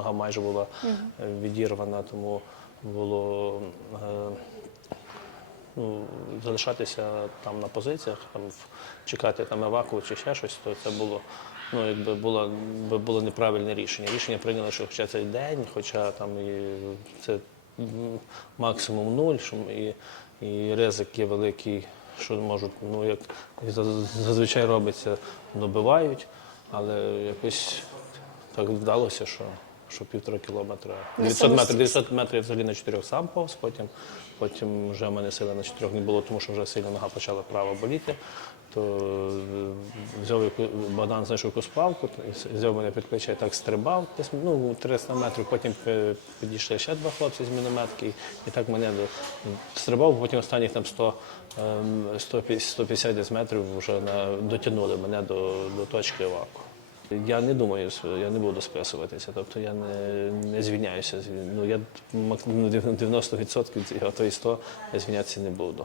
нога майже була е, відірвана, тому було е, ну, залишатися там на позиціях, там, чекати там еваку чи ще щось, то це було, ну, якби було, було неправильне рішення. Рішення прийняли, що хоча цей день, хоча там і це максимум нуль, що і, і ризик є великий, що можуть, ну як зазвичай робиться, добивають, але якось так вдалося, що, що півтора кілометра. 900 метрів, 900 метрів взагалі на чотирьох сам повз, потім, потім вже в мене сили на чотирьох не було, тому що вже сильно нога почала право боліти. То е, взяв яку- Богдан знайшов якусь палку, взяв мене під плече, так стрибав, десь ну, 300 метрів, потім підійшли ще два хлопці з мінометки, і, так мене стрибав, потім останніх там 100, ем, 150 150 десь метрів вже на, дотягнули мене до, до точки еваку. Я не думаю, що я не буду списуватися, тобто я не, не звільняюся. Ну, я мак- ну, 90% і то і 100 я звільнятися не буду.